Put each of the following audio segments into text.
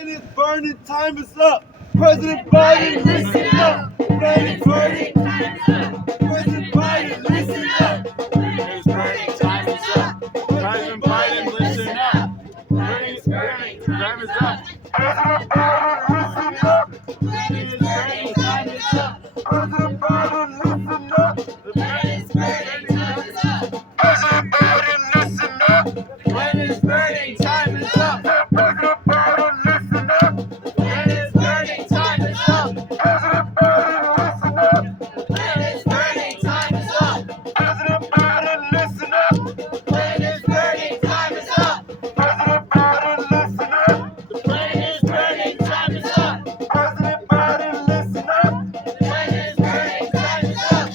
It's burning, time is up. President Biden, listen up. It's burning, time is up. President Biden, listen up. It's burning, time is up. President Biden, listen up. It's burning, time is up. President Biden, listen up. It's burning, time is up. President Biden, listen up. It's burning, time is up. President Biden, listen up. When it's burning, time is up. President Biden, listen up. When it's burning, time is up. President Biden, listen up. When it's burning, time is up. President Biden, listen up. When it's burning, time is up. President Biden, listen up. When it's burning, time is up.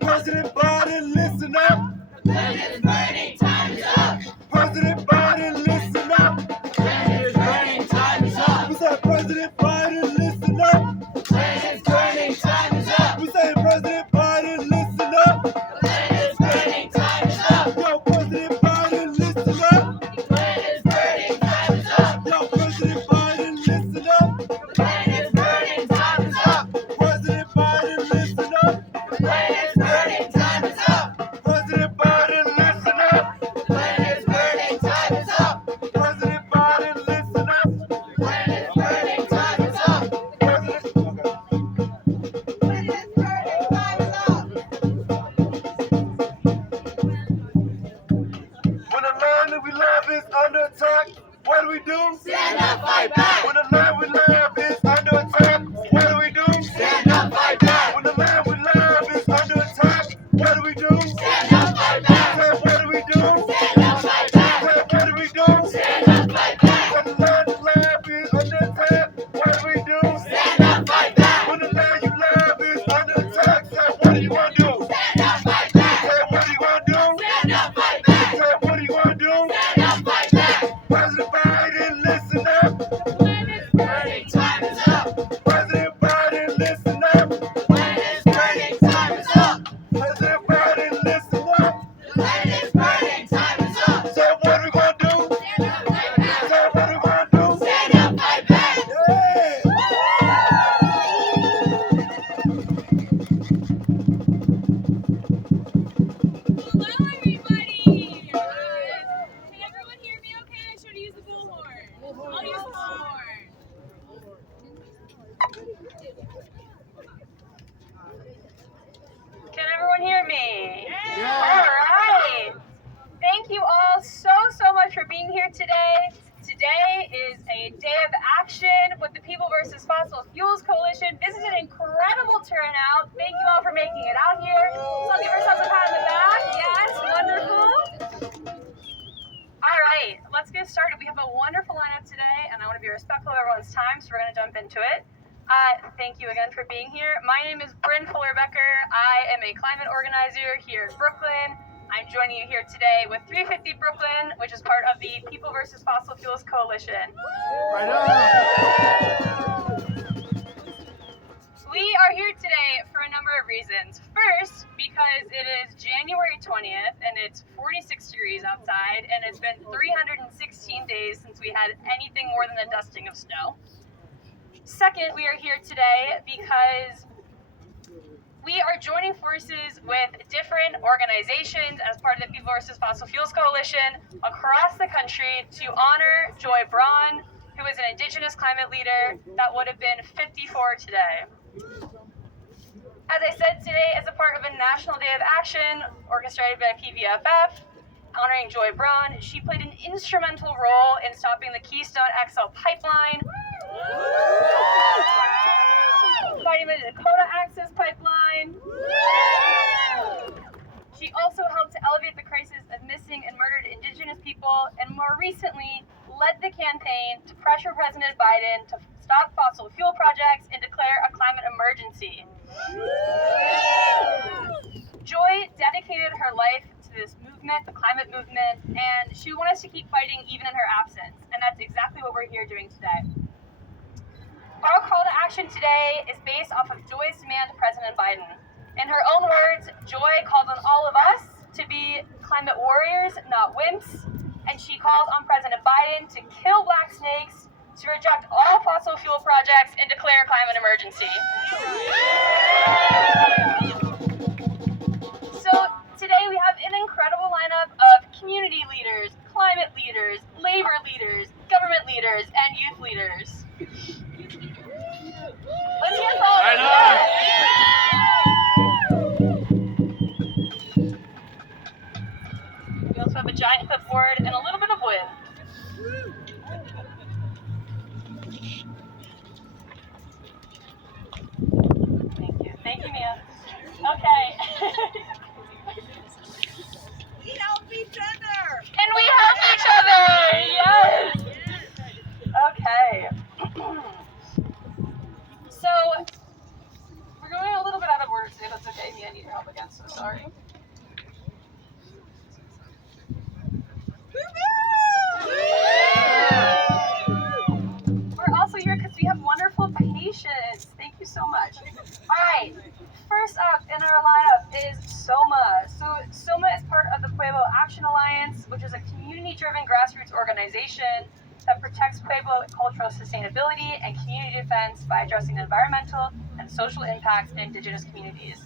President Biden, listen up. When it's burning, time is up. President Biden, listen up. When it's burning, time is up. President Biden, listen up. When it's burning, time is up. We said President Biden, listen up. When it's burning, time is up. We said President Biden, listen up. When it's burning, time is up. Yo, President Biden, listen up. When it's burning, time is up. Yo, President Biden, listen up. When it's burning, time is up. President Biden, listen up. When it's burning, time is up. President Biden, listen up. When it's burning, time is up. President Biden, listen up. When it's burning, time is up. President. When it's burning, time is up. When the land that we love is under attack, what do we do? Stand up, fight back. When the land we love is under attack, what do we do? Stand up, fight back. When the land we love is under attack, what do we do? Stand up, fight back. Say, what do we do? Stand up, fight back. Say, what do we do? Stand up, fight back. When the land you love is under attack, what do we do? Stand up, fight back. When the land you love is under attack, say, what do you want to do? Stand up, fight back. Say, what do you want to do? Stand up, fight back. Say, what do you want to do? Stand up, fight back. President Biden, listen up. When it's burning, time is up. President Biden, listen up. When it's burning, time is up. President Biden, listen up. When it's burning, time is up. Say, what are we going to do? Stand up, fight back. Say, what are we going to do? Stand up, fight back. Yeah. Hello, everybody! Can everyone hear me okay? I should use the bullhorn. I'll use the bullhorn. Can everyone hear me? All right. Thank you all so much for being here today. Today is a day of action with the People vs. Fossil Fuels Coalition. This is an incredible turnout. Thank you all for making it out here. So I'll give ourselves a pat on the back. Yes, wonderful. All right, let's get started. We have a wonderful lineup today, and I want to be respectful of everyone's time, so we're going to jump into it. Thank you again for being here. My name is Bryn Fuller-Becker. I am a climate organizer here in Brooklyn. I'm joining you here today with 350 Brooklyn, which is part of the People vs. Fossil Fuels Coalition. Right on. We are here today for a number of reasons. First, because it is January 20th and it's 46 degrees outside, and it's been 316 days since we had anything more than a dusting of snow. Second, we are here today because we are joining forces with different organizations as part of the People vs. Fossil Fuels Coalition across the country to honor Joye Braun, who is an Indigenous climate leader that would have been 54 today. As I said, today is a part of a National Day of Action orchestrated by PVFF, honoring Joye Braun. She played an instrumental role in stopping the Keystone XL pipeline, fighting the Dakota Access Pipeline. She also helped to elevate the crisis of missing and murdered Indigenous people, and more recently, led the campaign to pressure President Biden to stop fossil fuel projects and declare a climate emergency. Joye dedicated her life to this movement, the climate movement, and she wanted us to keep fighting even in her absence, and that's exactly what we're here doing today. Our call to action today is based off of Joye's demand to President Biden. In her own words, Joy called on all of us to be climate warriors, not wimps, and she called on President Biden to kill black snakes, to reject all fossil fuel projects, and declare a climate emergency. So today we have an incredible lineup of community leaders, climate leaders, labor leaders, government leaders, and youth leaders. Let's hear from Right on. We also have a giant clipboard and a little bit of wood. Thank you, Mia. Okay. We help each other. And we help each other. Yes. Okay. So we're going a little bit out of order today. That's okay. Mia, I need your help again. So sorry. We're also here because we have wonderful patients. Thank you so much. All right. First up in our lineup is SOMA. So SOMA is part of the Pueblo Action Alliance, which is a community-driven grassroots organization that protects Pueblo cultural sustainability and community defense by addressing the environmental and social impacts in indigenous communities.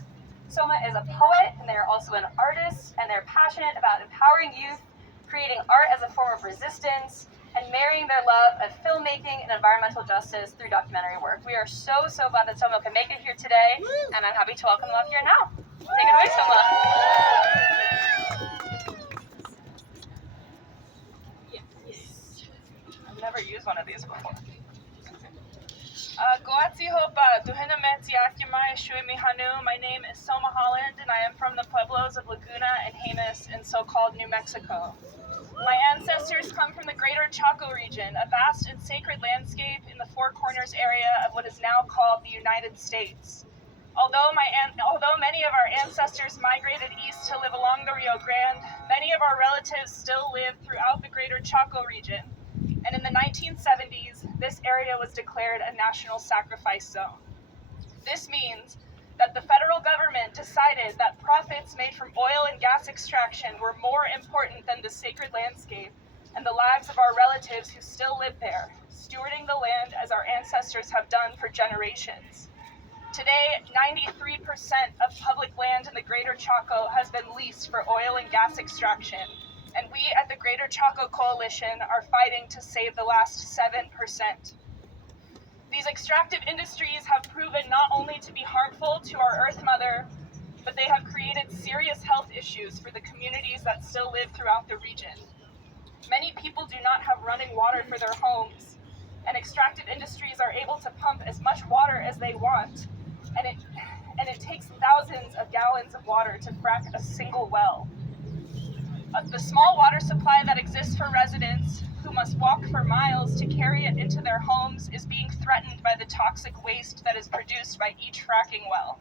SOMA is a poet, and they're also an artist, and they're passionate about empowering youth, creating art as a form of resistance, and marrying their love of filmmaking and environmental justice through documentary work. We are so glad that SOMA can make it here today, and I'm happy to welcome them up here now. Take it away, SOMA. I've never used one of these before. My name is Soma Holland, and I am from the pueblos of Laguna and Jemez in so-called New Mexico. My ancestors come from the greater Chaco region, a vast and sacred landscape in the Four Corners area of what is now called the United States. Although many of our ancestors migrated east to live along the Rio Grande, many of our relatives still live throughout the greater Chaco region. And in the 1970s, this area was declared a national sacrifice zone. This means that the federal government decided that profits made from oil and gas extraction were more important than the sacred landscape and the lives of our relatives who still live there, stewarding the land as our ancestors have done for generations. Today, 93% of public land in the Greater Chaco has been leased for oil and gas extraction, and we at the Greater Chaco Coalition are fighting to save the last 7%. These extractive industries have proven not only to be harmful to our Earth Mother, but they have created serious health issues for the communities that still live throughout the region. Many people do not have running water for their homes, and extractive industries are able to pump as much water as they want, and it takes thousands of gallons of water to frack a single well. The small water supply that exists for residents who must walk for miles to carry it into their homes is being threatened by the toxic waste that is produced by each fracking well.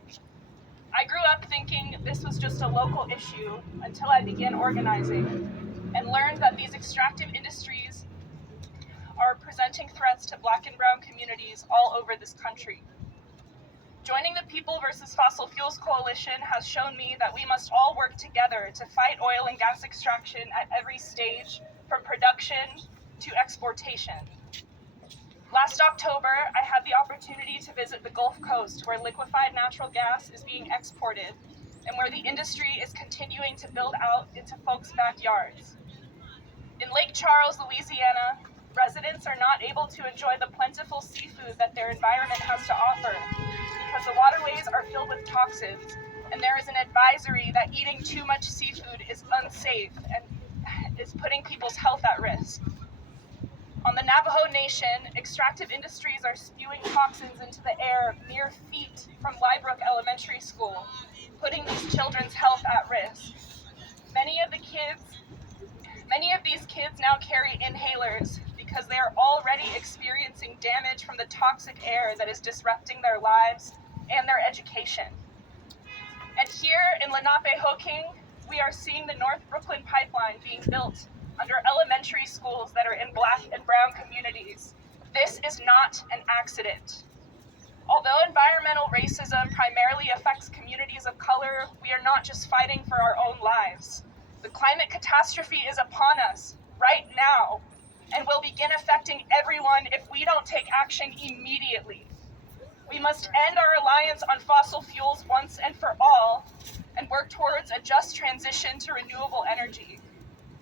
I grew up thinking this was just a local issue until I began organizing and learned that these extractive industries are presenting threats to Black and Brown communities all over this country. Joining the People vs. Fossil Fuels Coalition has shown me that we must all work together to fight oil and gas extraction at every stage, from production to exportation. Last October, I had the opportunity to visit the Gulf Coast, where liquefied natural gas is being exported and where the industry is continuing to build out into folks' backyards. In Lake Charles, Louisiana, residents are not able to enjoy the plentiful seafood that their environment has to offer because the waterways are filled with toxins, and there is an advisory that eating too much seafood is unsafe and is putting people's health at risk. On the Navajo Nation, extractive industries are spewing toxins into the air mere feet from Liebrook Elementary School, putting these children's health at risk. Many of these kids now carry inhalers because they are already experiencing damage from the toxic air that is disrupting their lives and their education. And here in Lenape-Hoking, we are seeing the North Brooklyn pipeline being built under elementary schools that are in Black and Brown communities. This is not an accident. Although environmental racism primarily affects communities of color, we are not just fighting for our own lives. The climate catastrophe is upon us right now and will begin affecting everyone if we don't take action immediately. We must end our reliance on fossil fuels once and for all and work towards a just transition to renewable energy.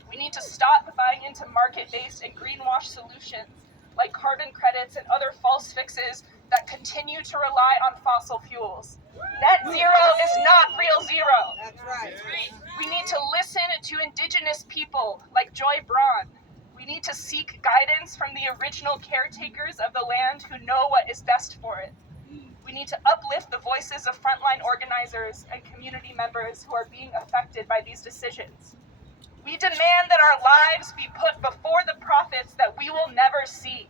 We need to stop buying into market-based and greenwash solutions like carbon credits and other false fixes that continue to rely on fossil fuels. Net zero is not real zero. That's right. We need to listen to indigenous people like Joye Braun. We need to seek guidance from the original caretakers of the land who know what is best for it. We need to uplift the voices of frontline organizers and community members who are being affected by these decisions. We demand that our lives be put before the profits that we will never see.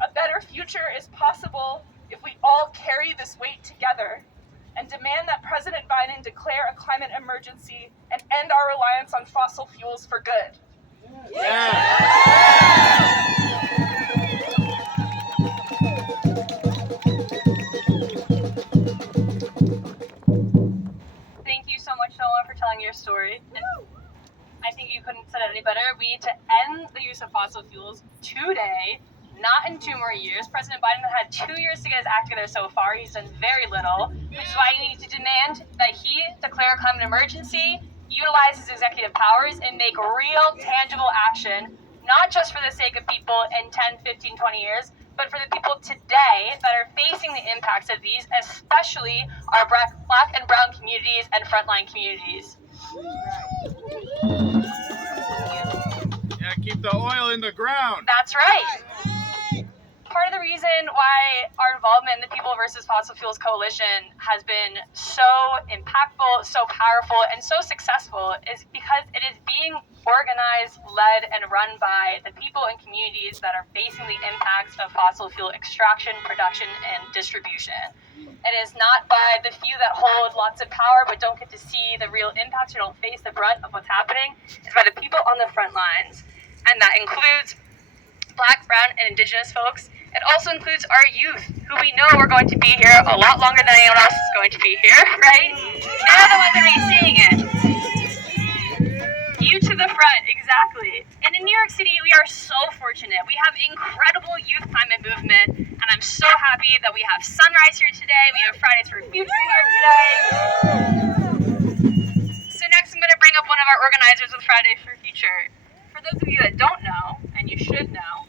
A better future is possible if we all carry this weight together, and demand that President Biden declare a climate emergency and end our reliance on fossil fuels for good. Thank you so much, Noah, for telling your story. And I think you couldn't have said it any better. We need to end the use of fossil fuels today, not in 2 more years. President Biden has had 2 years to get his act together so far. He's done very little, which is why you need to demand that he declare a climate emergency, utilize his executive powers, and make real, tangible action, not just for the sake of people in 10, 15, 20 years, but for the people today that are facing the impacts of these, especially our black and brown communities and frontline communities. Yeah, keep the oil in the ground. That's right. Part of the reason why our involvement in the People versus Fossil Fuels Coalition has been so impactful, so powerful, and so successful is because it is being organized, led, and run by the people and communities that are facing the impacts of fossil fuel extraction, production, and distribution. It is not by the few that hold lots of power but don't get to see the real impacts or don't face the brunt of what's happening. It's by the people on the front lines. And that includes Black, brown, and Indigenous folks. It also includes our youth, who we know are going to be here a lot longer than anyone else is going to be here, right? They're the ones that are seeing it. You to the front, exactly. And in New York City, we are so fortunate. We have incredible youth climate movement, and I'm so happy that we have Sunrise here today. We have Fridays for Future here today. So next, I'm going to bring up one of our organizers with Fridays for Future. For those of you that don't know, and you should know,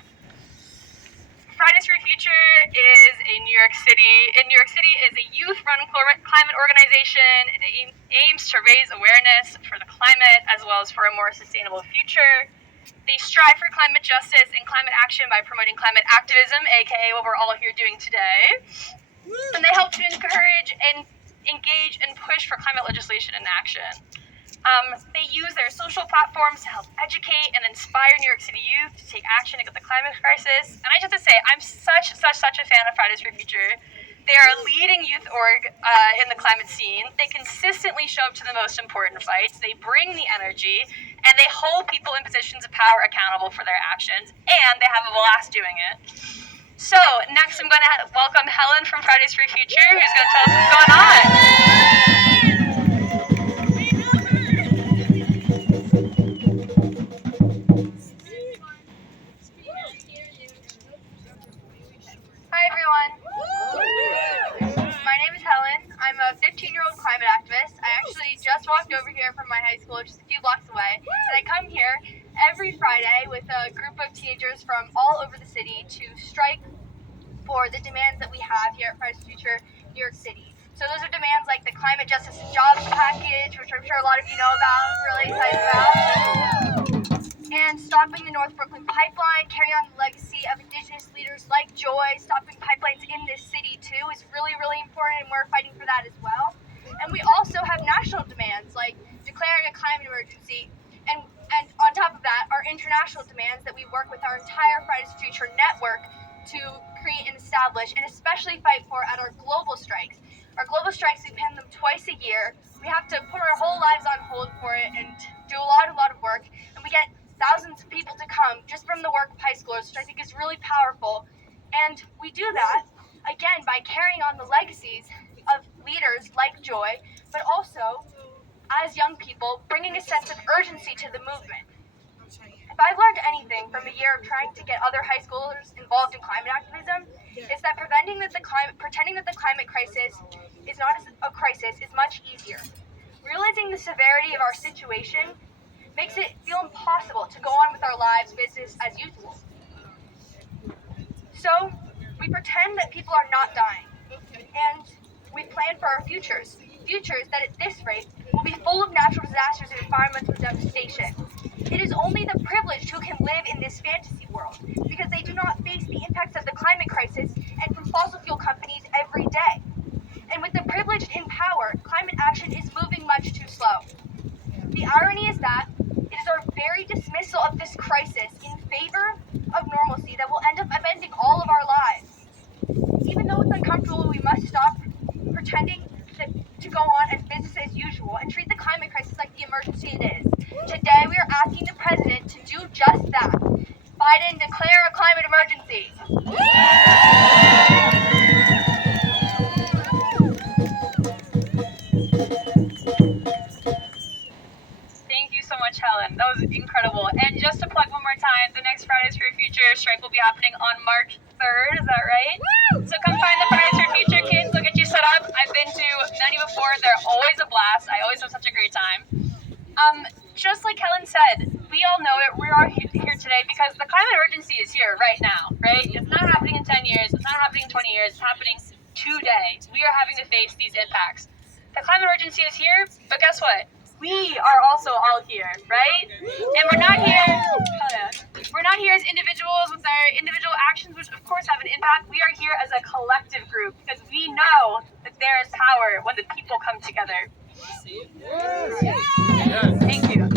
Fridays for Future is in New York City is a youth-run climate organization. It aims to raise awareness for the climate as well as for a more sustainable future. They strive for climate justice and climate action by promoting climate activism, aka what we're all here doing today. And they help to encourage and engage and push for climate legislation and action. They use their social platforms to help educate and inspire New York City youth to take action against the climate crisis. And I just have to say, I'm such a fan of Fridays for Future. They are a leading youth org in the climate scene. They consistently show up to the most important fights. They bring the energy, and they hold people in positions of power accountable for their actions, and they have a blast doing it. So next, I'm going to welcome Helen from Fridays for Future, who's going to tell us what's going on. Hi everyone. My name is Helen. I'm a 15-year-old climate activist. I actually just walked over here from my high school just a few blocks away. And I come here every Friday with a group of teenagers from all over the city to strike for the demands that we have here at Fridays for Future New York City. So those are demands like the Climate Justice and Jobs Package, which I'm sure a lot of you know about, really excited about. And stopping the North Brooklyn Pipeline, carrying on the legacy of Indigenous leaders like Joye. Stopping pipelines in this city too is really important, and we're fighting for that as well. And we also have national demands like declaring a climate emergency, and on top of that, our international demands that we work with our entire Fridays for Future network to create and establish, and especially fight for at our global strikes. Our global strikes, we plan them twice a year. We have to put our whole lives on hold for it and do a lot of work, and we get thousands of people to come just from the work of high schoolers, which I think is really powerful. And we do that again, by carrying on the legacies of leaders like Joy, but also, as young people, bringing a sense of urgency to the movement. If I've learned anything from a year of trying to get other high schoolers involved in climate activism, it's that pretending that the climate crisis is not a crisis is much easier. Realizing the severity of our situation makes it feel impossible to go on with our lives business as usual. So, we pretend that people are not dying, and we plan for our futures that at this rate will be full of natural disasters and environmental devastation. It is only the privileged who can live in this fantasy world, because they do not face the impacts of the climate crisis and from fossil fuel companies every day. And with the privileged in power, climate action is moving much too slow. The irony is that it is our very dismissal of this crisis in favor of normalcy that will end up upending all of our lives. Even though it's uncomfortable, we must stop pretending to go on as business as usual and treat the climate crisis like the emergency it is. Today, we are asking the president to do just that. Biden, declare a climate emergency. Thank you so much, Helen. That was incredible. And just to plug one more time, the next Fridays for Future strike will be happening on March 3rd. Is that right? So come find the Fridays for Future kids. They'll get you set up. I've been to many before. They're always a blast. I always have such a great time. Just like Helen said, we all know it. We are here today because the climate emergency is here right now, right? It's not happening in 10 years. It's not happening in 20 years. It's happening today. We are having to face these impacts. The climate emergency is here, but guess what? We are also all here, right? And we're not here. We're not here as individuals with our individual actions, which of course have an impact. We are here as a collective group because we know that there is power when the people come together. Thank you.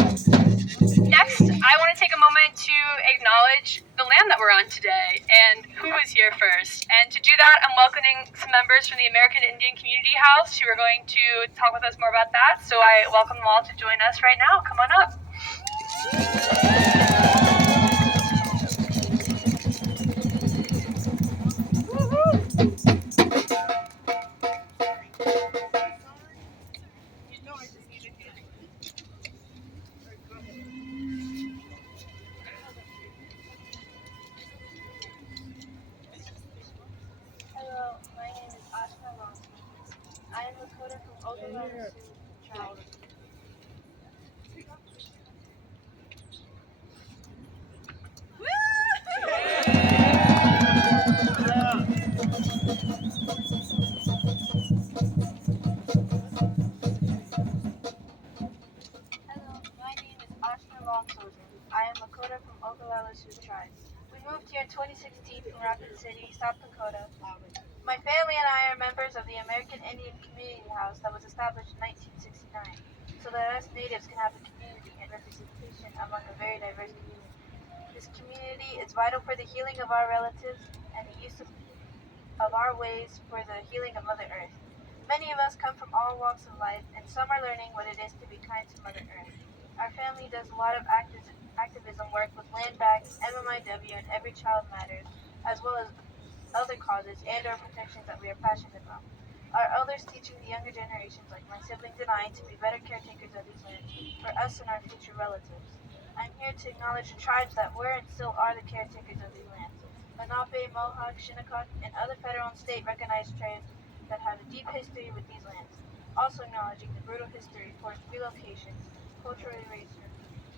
Next, I want to take a moment to acknowledge the land that we're on today and who is here first. And to do that, I'm welcoming some members from the American Indian Community House who are going to talk with us more about that. So I welcome them all to join us right now. Come on up. Hello, my name is Ashna Long. I am Lakota from Oklahoma tribe. Hello, my name is Ashna Longsover. I am Lakota from Oklahoma tribe. We moved here in 2016 from Rapid City, South Dakota. My family and I are members of the American Indian Community House that was established in 1969, so that us natives can have a community and representation among a very diverse community. This community is vital for the healing of our relatives and the use of our ways for the healing of Mother Earth. Many of us come from all walks of life, and some are learning what it is to be kind to Mother Earth. Our family does a lot of activism work with land banks, MMIW, and Every Child Matters, as well as other causes and or protections that we are passionate about. Our elders teaching the younger generations like my siblings and I to be better caretakers of these lands for us and our future relatives. I'm here to acknowledge the tribes that were and still are the caretakers of these lands. Lenape, Mohawk, Shinnecock, and other federal and state recognized tribes that have a deep history with these lands. Also acknowledging the brutal history, forced relocations, cultural erasure,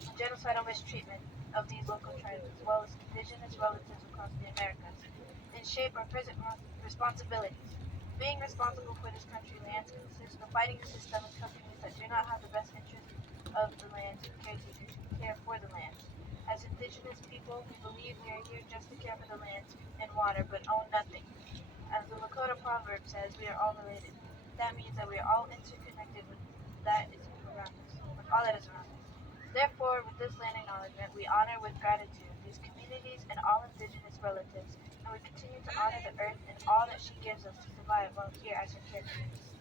and genocidal mistreatment of these local tribes, as well as indigenous relatives across the Americas, and shape our present responsibilities. Being responsible for this country lands consists of fighting a system and companies that do not have the best interest of the land and caretakers who care for the land. As indigenous people, we believe we are here just to care for the land and water, but own nothing. As the Lakota proverb says, we are all related. That means that we are all interconnected with that is around us, with all that is around us. Therefore, with this land acknowledgement, we honor with gratitude these communities and all indigenous relatives, and we continue to honor the earth and all that she gives us to survive while here as her caretakers.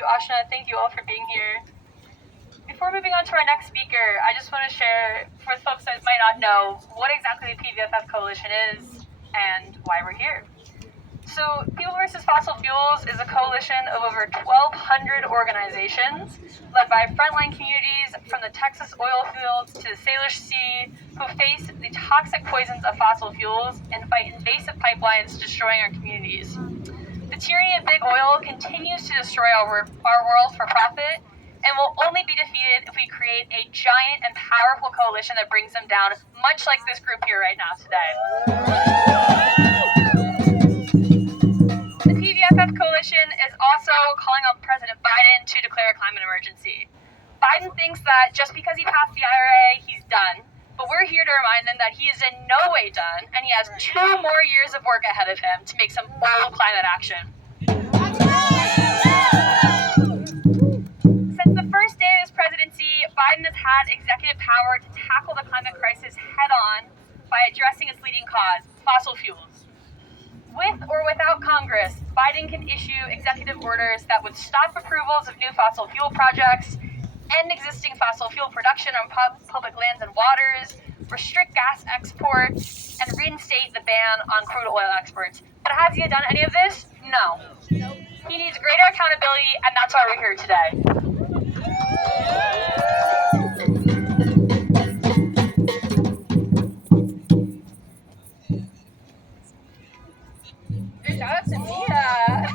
you, Ashna. Thank you all for being here. Before moving on to our next speaker, I just want to share, for folks that might not know, what exactly the PVFF Coalition is and why we're here. So, People vs. Fossil Fuels is a coalition of over 1,200 organizations led by frontline communities from the Texas oil fields to the Salish Sea who face the toxic poisons of fossil fuels and fight invasive pipelines destroying our communities. The tyranny of big oil continues to destroy our world for profit and will only be defeated if we create a giant and powerful coalition that brings them down, much like this group here right now today. The PVFF coalition is also calling on President Biden to declare a climate emergency. Biden thinks that just because he passed the IRA, he's done. But we're here to remind them that he is in no way done, and he has 2 more years of work ahead of him to make some bold climate action. Since the first day of his presidency, Biden has had executive power to tackle the climate crisis head-on by addressing its leading cause, fossil fuels. With or without Congress, Biden can issue executive orders that would stop approvals of new fossil fuel projects, end existing fossil fuel production on public lands and waters, restrict gas exports, and reinstate the ban on crude oil exports. But has he done any of this? No. He needs greater accountability, and that's why we're here today. Shout out to Mia.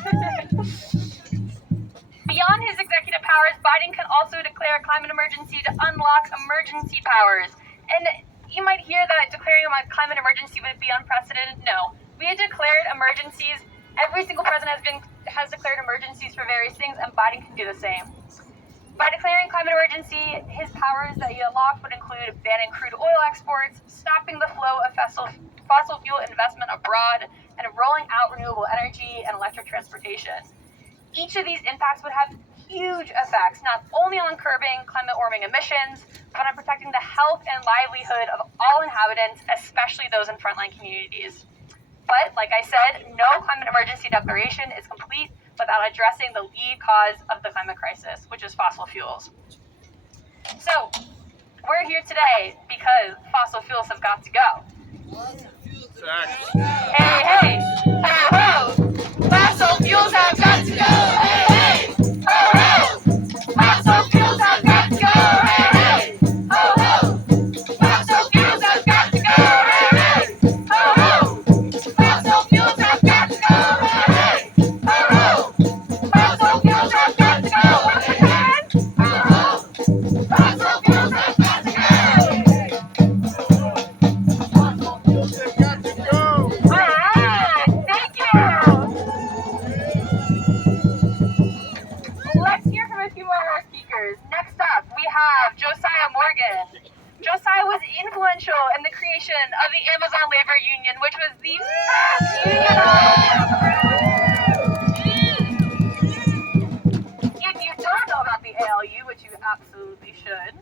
Beyond his executive powers, Biden can also declare a climate emergency to unlock emergency powers. And you might hear that declaring a climate emergency would be unprecedented. No. We had declared emergencies. Every single president has declared emergencies for various things, and Biden can do the same. By declaring climate emergency, his powers that he unlocked would include banning crude oil exports, stopping the flow of fossil fuel investment abroad, and rolling out renewable energy and electric transportation. Each of these impacts would have huge effects, not only on curbing climate warming emissions, but on protecting the health and livelihood of all inhabitants, especially those in frontline communities. But, like I said, no climate emergency declaration is complete without addressing the lead cause of the climate crisis, which is fossil fuels. So, we're here today because fossil fuels have got to go. Hey, hey, ho, ho! Fossil fuels have got to go! Hey, hey, ho, ho! Fossil fuels have got to go! Hey, hey, ho, ho! Fossil fuels have got to go! Hey, hey, ho, ho! Fossil fuels have got to go! Hey, hey, ho, ho! Fossil fuels have got to go! Hey, hey, ho, ho! Fossil fuels have got to go! Let's hear from a few more of our speakers. Next up, we have Josiah Morgan. Josiah was influential in the creation of the Amazon Labor Union, which was the first union If you don't know about the ALU, which you absolutely should,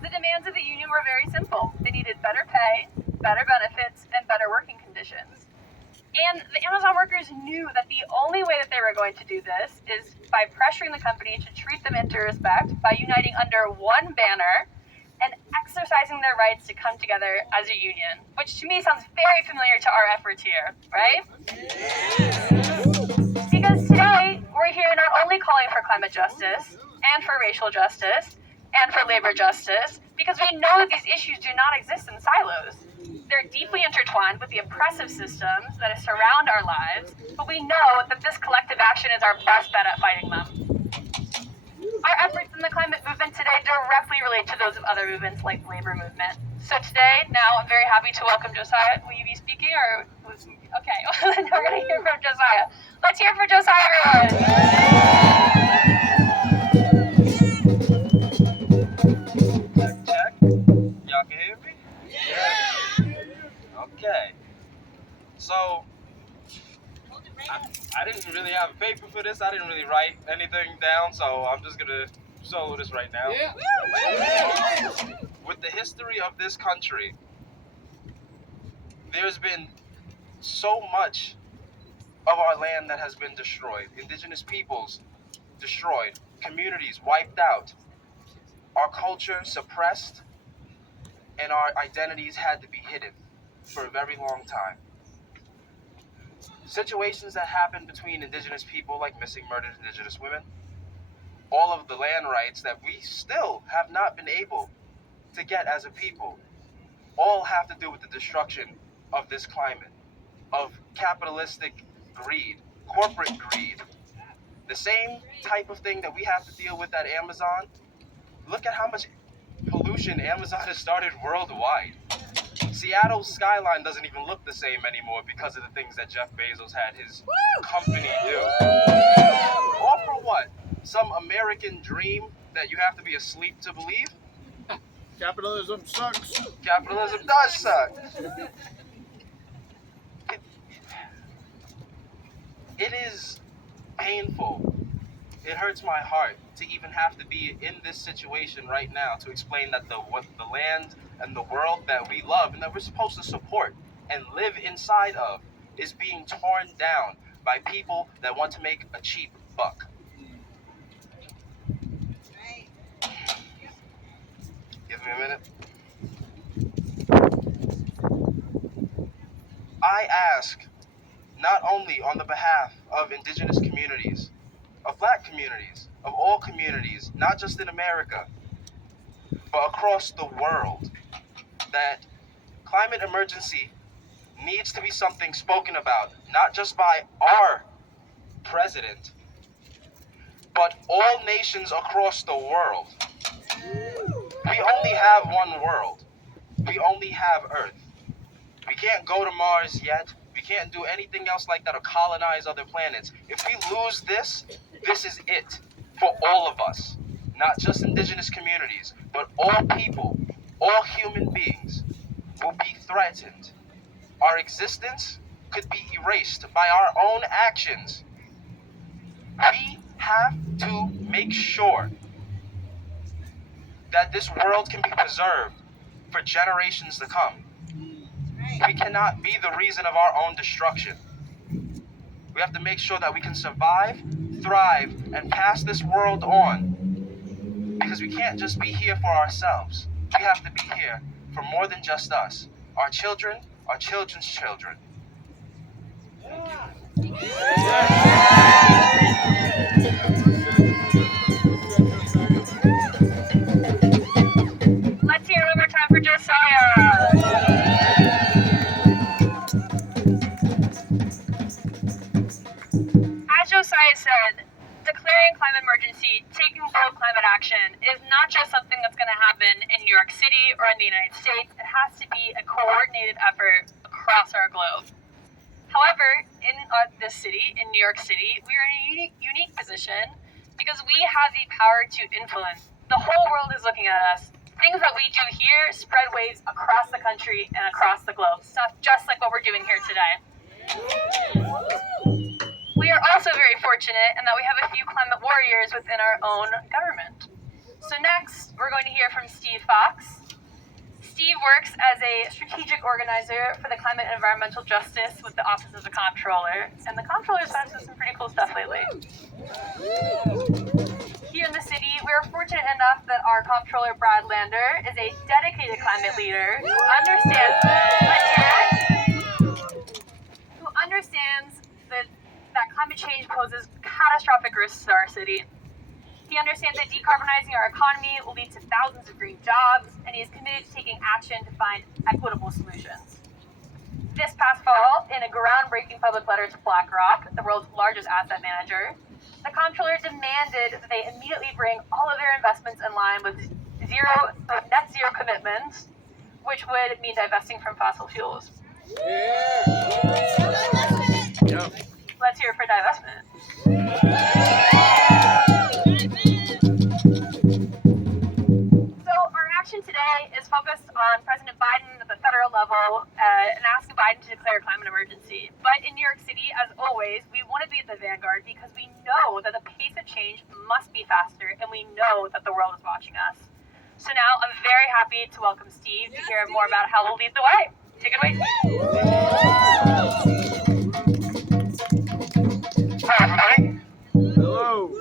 the demands of the union were very simple. They needed better pay, better benefits, and better working conditions. And the Amazon workers knew that the only way that they were going to do this is by pressuring the company to treat them into respect, by uniting under one banner, and exercising their rights to come together as a union, which to me sounds very familiar to our efforts here, right? Because today, we're here not only calling for climate justice, and for racial justice, and for labor justice, because we know that these issues do not exist in silos. They're deeply intertwined with the oppressive systems that surround our lives, but we know that this collective action is our best bet at fighting them. Our efforts in the climate movement today directly relate to those of other movements like the labor movement. So today, now I'm very happy to welcome Josiah. Will you be speaking or? Okay, now we're gonna hear from Josiah. Let's hear from Josiah, everyone. Check. Y'all can hear me? Yeah. Okay. So, I didn't really have a paper for this. I didn't really write anything down, so I'm just gonna solo this right now. Yeah. With the history of this country, there's been so much of our land that has been destroyed. Indigenous peoples destroyed. communities wiped out, our culture suppressed, and our identities had to be hidden for a very long time. Situations that happen between indigenous people, like missing murdered indigenous women, all of the land rights that we still have not been able to get as a people, all have to do with the destruction of this climate, of capitalistic greed, corporate greed. The same type of thing that we have to deal with at Amazon. Look at how much pollution Amazon has started worldwide. Seattle's skyline doesn't even look the same anymore because of the things that Jeff Bezos had his company do. All for what? Some American dream that you have to be asleep to believe? Capitalism sucks. Capitalism does suck. It is painful. It hurts my heart to even have to be in this situation right now to explain that the land and the world that we love and that we're supposed to support and live inside of is being torn down by people that want to make a cheap buck. Give me a minute. I ask, not only on the behalf of indigenous communities, of black communities, of all communities, not just in America, but across the world, that climate emergency needs to be something spoken about, not just by our president, but all nations across the world. We only have one world. We only have Earth. We can't go to Mars yet. We can't do anything else like that or colonize other planets. If we lose this, this is it for all of us. Not just indigenous communities, but all people, all human beings will be threatened. Our existence could be erased by our own actions. We have to make sure that this world can be preserved for generations to come. We cannot be the reason of our own destruction. We have to make sure that we can survive, thrive, and pass this world on. Because we can't just be here for ourselves. We have to be here for more than just us. Our children, our children's children. Let's hear it one more time for Josiah. As Josiah said, declaring climate emergency, taking bold climate action is not just something that's going to happen in New York City or in the United States. It has to be a coordinated effort across our globe. However, in this city, in New York City, we are in a unique position because we have the power to influence. The whole world is looking at us. Things that we do here spread waves across the country and across the globe. Stuff just like what we're doing here today. We are also very fortunate in that we have a few climate warriors within our own government. So next, we're going to hear from Steve Fox. Steve works as a strategic organizer for the Climate and Environmental Justice with the Office of the Comptroller. And the Comptroller's done some pretty cool stuff lately. Here in the city, we're fortunate enough that our Comptroller, Brad Lander, is a dedicated climate leader who understands that climate change poses catastrophic risks to our city. He understands that decarbonizing our economy will lead to thousands of green jobs, and he is committed to taking action to find equitable solutions. This past fall, in a groundbreaking public letter to BlackRock, the world's largest asset manager, the Comptroller demanded that they immediately bring all of their investments in line with net zero commitments, which would mean divesting from fossil fuels. Yep. Let's hear it for divestment. So our action today is focused on President Biden at the federal level and asking Biden to declare a climate emergency. But in New York City, as always, we want to be at the vanguard because we know that the pace of change must be faster, and we know that the world is watching us. So now I'm very happy to welcome Steve to hear more about how we'll lead the way. Take it away, Steve. Hi, everybody. Hello.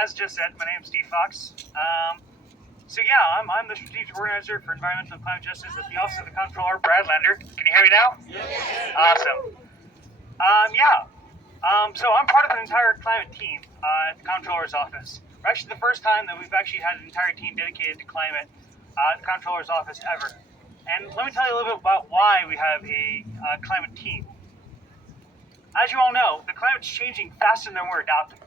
As as just said, my name is Steve Fox. So yeah, I'm the strategic organizer for environmental and climate justice at the Office of the Comptroller, Brad Lander. Can you hear me now? Yes. Awesome. So I'm part of an entire climate team at the Comptroller's office. We're actually the first time that we've actually had an entire team dedicated to climate at the Comptroller's office ever. And let me tell you a little bit about why we have a climate team. As you all know, the climate's changing faster than we're adapting.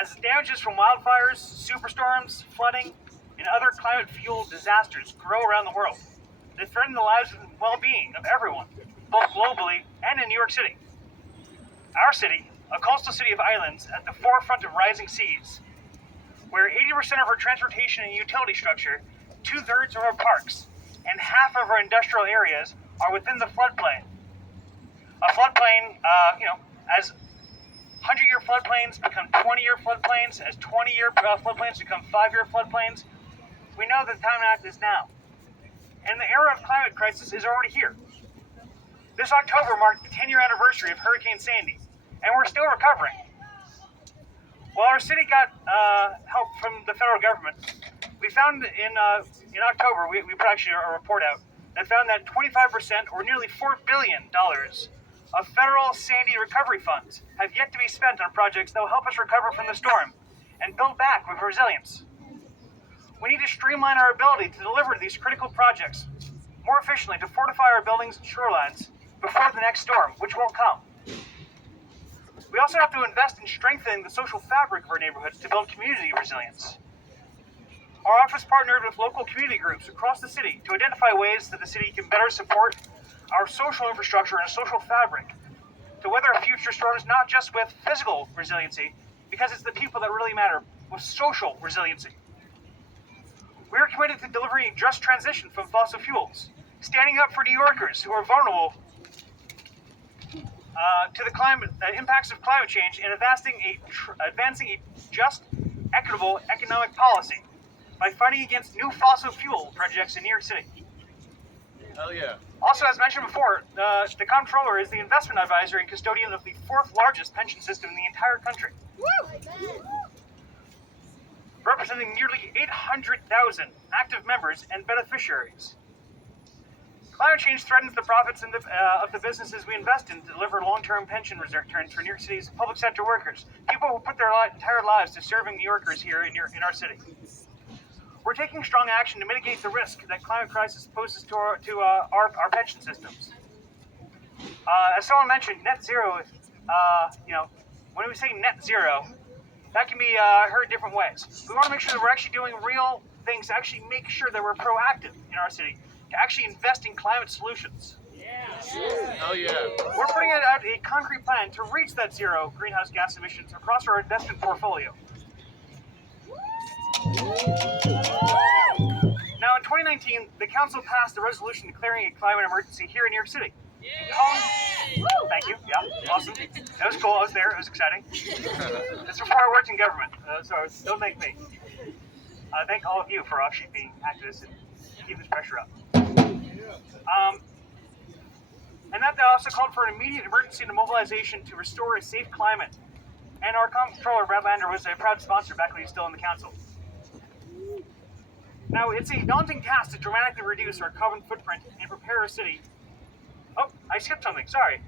As damages from wildfires, superstorms, flooding, and other climate-fueled disasters grow around the world, they threaten the lives and well-being of everyone, both globally and in New York City. Our city, a coastal city of islands at the forefront of rising seas, where 80% of our transportation and utility structure, 2/3 of our parks, and half of our industrial areas are within the floodplain. A floodplain, as 100-year floodplains become 20-year floodplains, as 20-year floodplains become 5-year floodplains, we know that the time act is now. And the era of climate crisis is already here. This October marked the 10-year anniversary of Hurricane Sandy, and we're still recovering. While our city got help from the federal government, we found in October, we put actually a report out that found that 25%, or nearly $4 billion, of federal Sandy recovery funds have yet to be spent on projects that will help us recover from the storm and build back with resilience. We need to streamline our ability to deliver these critical projects more efficiently to fortify our buildings and shorelines before the next storm, which won't come. We also have to invest in strengthening the social fabric of our neighborhoods to build community resilience. Our office partnered with local community groups across the city to identify ways that the city can better support our social infrastructure and social fabric to weather future storms, not just with physical resiliency, because it's the people that really matter, with social resiliency. We are committed to delivering a just transition from fossil fuels, standing up for New Yorkers who are vulnerable to the impacts of climate change, and advancing a just, equitable economic policy by fighting against new fossil fuel projects in New York City. Hell yeah. Also, as mentioned before, the Comptroller is the investment advisor and custodian of the 4th largest pension system in the entire country, representing nearly 800,000 active members and beneficiaries. Climate change threatens the profits of the businesses we invest in to deliver long-term pension returns for New York City's public sector workers, people who put their entire lives to serving New Yorkers here in our city. We're taking strong action to mitigate the risk that climate crisis poses to our pension systems. As someone mentioned, net zero, when we say net zero, that can be heard different ways. We want to make sure that we're actually doing real things to actually make sure that we're proactive in our city, to actually invest in climate solutions. Hell yeah. We're putting out a concrete plan to reach that zero greenhouse gas emissions across our investment portfolio. Now, in 2019, the council passed a resolution declaring a climate emergency here in New York City. Thank you. Yeah, awesome. That was cool. I was there. It was exciting. This before I worked in government, so don't thank me. Thank all of you for actually being activists and keeping this pressure up. And that also called for an immediate emergency and mobilization to restore a safe climate. And our Comptroller, Brad Lander, was a proud sponsor back when he was still in the council. Now, it's a daunting task to dramatically reduce our carbon footprint and prepare our city. Oh, I skipped something, sorry.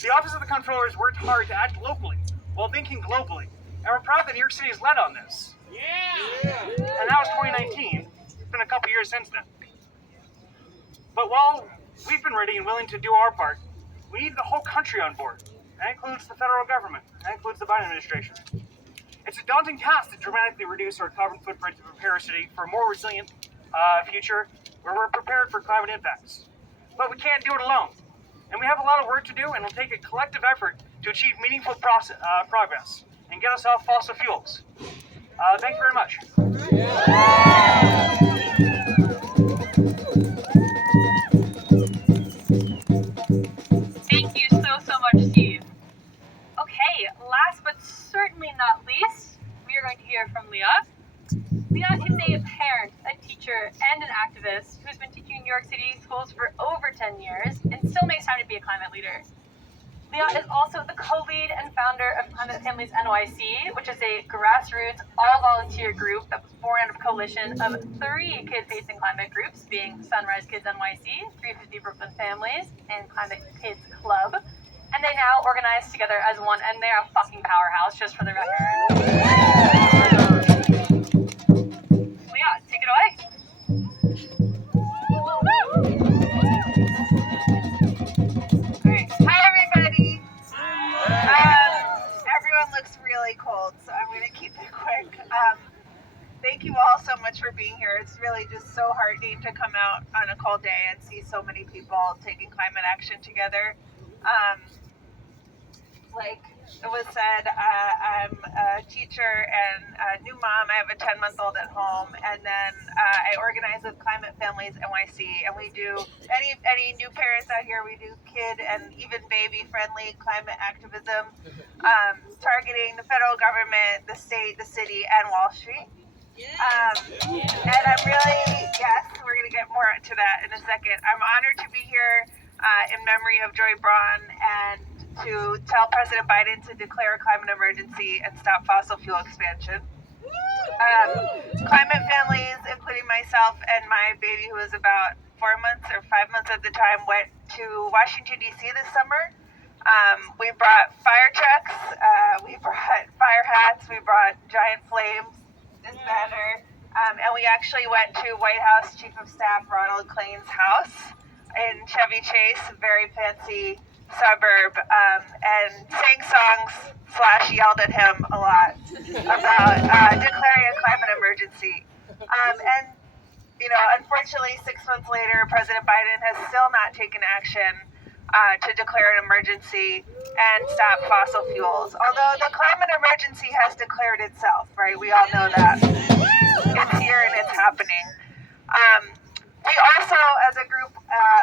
The Office of the Comptroller has worked hard to act locally while thinking globally, and we're proud that New York City has led on this. Yeah! And that was 2019. It's been a couple years since then. But while we've been ready and willing to do our part, we need the whole country on board. That includes the federal government. That includes the Biden administration. It's a daunting task to dramatically reduce our carbon footprint to prepare our city for a more resilient future where we're prepared for climate impacts. But we can't do it alone. And we have a lot of work to do, and it'll take a collective effort to achieve meaningful progress and get us off fossil fuels. Thank you very much. Thank you so much, Steve. Okay, last but certainly not least, we are going to hear from Leah. Leah is a parent, a teacher, and an activist who's been teaching in New York City schools for over 10 years and still makes time to be a climate leader. Leah is also the co-lead and founder of Climate Families NYC, which is a grassroots, all-volunteer group that was born out of a coalition of 3 kid-facing climate groups, being Sunrise Kids NYC, 350 Brooklyn Families, and Climate Kids Club. And they now organize together as one, and they're a fucking powerhouse, just for the record. Leah, take it away. Hi, everybody. Everyone looks really cold, so I'm going to keep it quick. Thank you all so much for being here. It's really just so heartening to come out on a cold day and see so many people taking climate action together. Like it was said, I'm a teacher and a new mom. I have a 10-month-old at home, and then I organize with Climate Families NYC, and we do any new parents out here. We do kid and even baby-friendly climate activism, targeting the federal government, the state, the city, and Wall Street. And I'm really, yes, we're gonna get more into that in a second. I'm honored to be here in memory of Joye Braun and to tell President Biden to declare a climate emergency and stop fossil fuel expansion. Climate Families, including myself and my baby who was about 4 months or 5 months at the time, went to Washington, D.C. this summer. We brought fire trucks, we brought fire hats, we brought giant flames, this banner, and we actually went to White House Chief of Staff Ronald Klain's house in Chevy Chase, a very fancy suburb, and sang songs / yelled at him a lot about declaring a climate emergency. And, you know, unfortunately, 6 months later, President Biden has still not taken action to declare an emergency and stop fossil fuels. Although the climate emergency has declared itself, right? We all know that. It's here and it's happening. We also, as a group,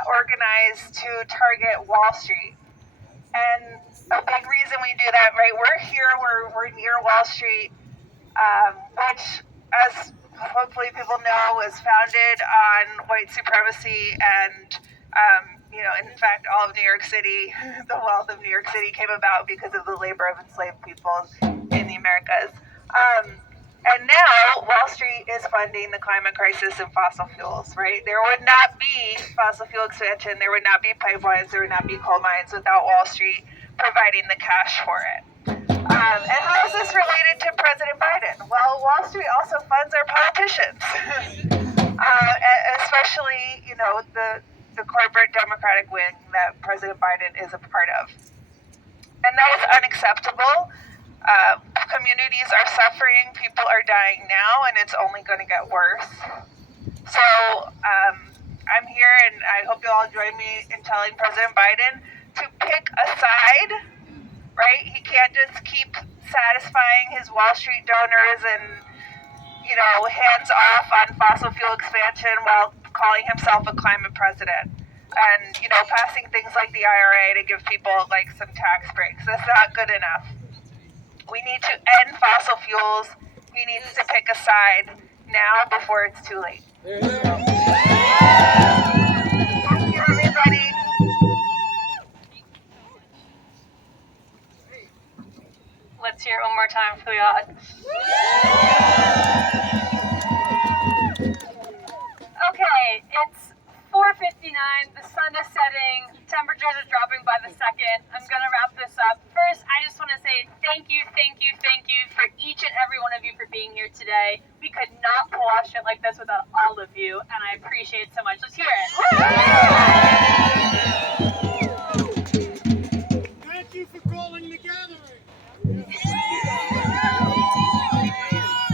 organized to target Wall Street. And a big reason we do that, right? We're here, we're near Wall Street, which, as hopefully people know, was founded on white supremacy and, you know, in fact, all of New York City, the wealth of New York City came about because of the labor of enslaved peoples in the Americas. And now Wall Street is funding the climate crisis and fossil fuels, right? There would not be fossil fuel expansion, there would not be pipelines, there would not be coal mines without Wall Street providing the cash for it. And how is this related to President Biden? Well, Wall Street also funds our politicians, especially, you know, the corporate Democratic wing that President Biden is a part of. And that is unacceptable. Communities are suffering, people are dying now, and it's only going to get worse. So I'm here, and I hope you'll all join me in telling President Biden to pick a side, right? He can't just keep satisfying his Wall Street donors and, you know, hands off on fossil fuel expansion while calling himself a climate president. And, you know, passing things like the IRA to give people, like, some tax breaks. That's not good enough. We need to end fossil fuels. He needs to pick a side now before it's too late. Thank you, everybody. Let's hear it one more time for Leah. Okay, it's 4:59, the sun is setting, temperatures are dropping by the second. I'm going to wrap this up. First, I just want to say thank you for each and every one of you for being here today. We could not pull off shit like this without all of you, and I appreciate it so much. Let's hear it. Thank you for calling the gathering.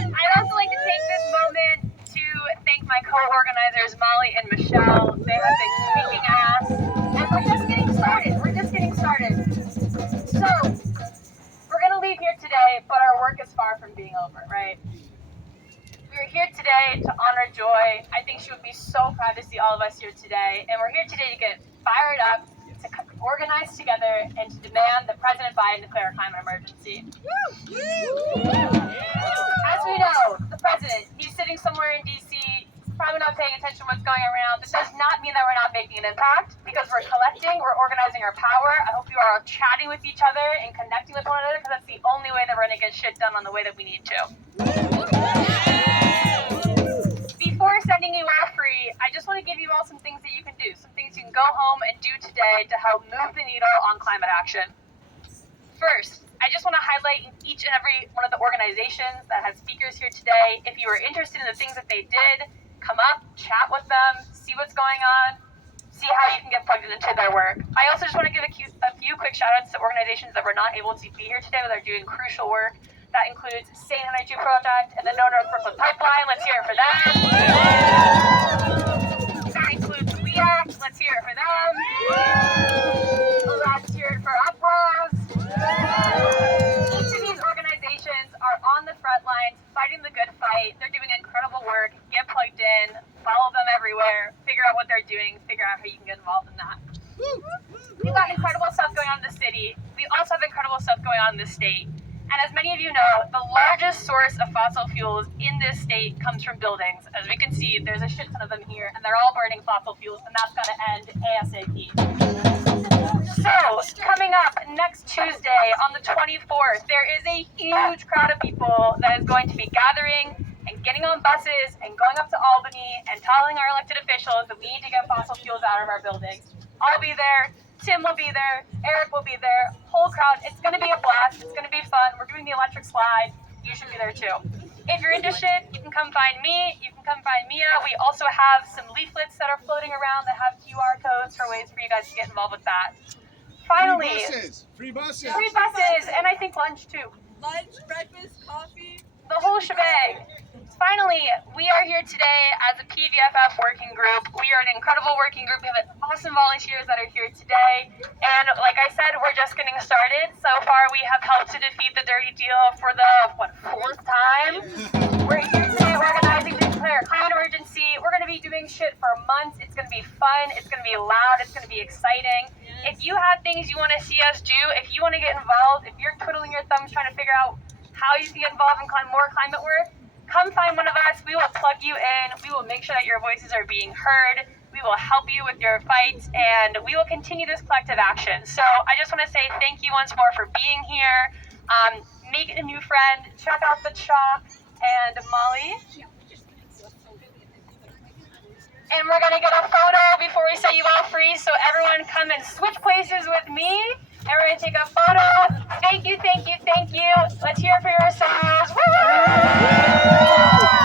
I'd also like to take this moment to thank my co-organizers, Molly and Michelle. They have been kicking ass, and we're just getting started. So, we're going to leave here today, but our work is far from being over, right? We're here today to honor Joye. I think she would be so proud to see all of us here today, and we're here today to get fired up, to organize together, and to demand that President Biden declare a climate emergency. As we know, the president, he's sitting somewhere in D.C., probably not paying attention to what's going on around. This does not mean that we're not making an impact, because we're collecting, we're organizing our power. I hope you are chatting with each other and connecting with one another, because that's the only way that we're going to get shit done on the way that we need to. Before sending you all free, I just want to give you all some things that you can do, some things you can go home and do today to help move the needle on climate action. First, I just want to highlight each and every one of the organizations that had speakers here today. If you are interested in the things that they did, come up, chat with them, see what's going on, see how you can get plugged into their work. I also just want to give a few quick shout outs to organizations that were not able to be here today, but are doing crucial work. That includes Sane Energy Project and the No North Brooklyn Pipeline. Let's hear it for them. That includes We Act. Let's hear it for them. Let's hear it for Upwells. Each of these organizations are on the front lines fighting the good fight. They're doing incredible work. Get plugged in, follow them everywhere, figure out what they're doing, figure out how you can get involved in that. We've got incredible stuff going on in the city. We also have incredible stuff going on in the state. And as many of you know, the largest source of fossil fuels in this state comes from buildings. As we can see, there's a shit ton of them here, and they're all burning fossil fuels, and that's going to end ASAP. So, coming up next Tuesday on the 24th, there is a huge crowd of people that is going to be gathering and getting on buses and going up to Albany and telling our elected officials that we need to get fossil fuels out of our buildings. I'll be there. Tim will be there, Eric will be there, whole crowd. It's going to be a blast. It's going to be fun. We're doing the electric slide. You should be there too. If you're interested, you can come find me. You can come find Mia. We also have some leaflets that are floating around that have QR codes for ways for you guys to get involved with that. Finally, Free buses. free buses, and I think lunch too. Lunch, breakfast, coffee. The whole shebang. Finally, we are here today as a PVFF working group. We are an incredible working group. We have awesome volunteers that are here today. And like I said, we're just getting started. So far, we have helped to defeat the dirty deal for the, fourth time? We're here today organizing to declare a climate emergency. We're going to be doing shit for months. It's going to be fun. It's going to be loud. It's going to be exciting. If you have things you want to see us do, if you want to get involved, if you're twiddling your thumbs trying to figure out how you can get involved in more climate work, come find one of us. We will plug you in. We will make sure that your voices are being heard. We will help you with your fights, and we will continue this collective action. So I just want to say thank you once more for being here. Make a new friend. Check out the chalk. And Molly? And we're going to get a photo before we set you all free. So everyone come and switch places with me. And we're going to take a photo. Thank you, thank you, thank you. Let's hear it for yourselves. Woo!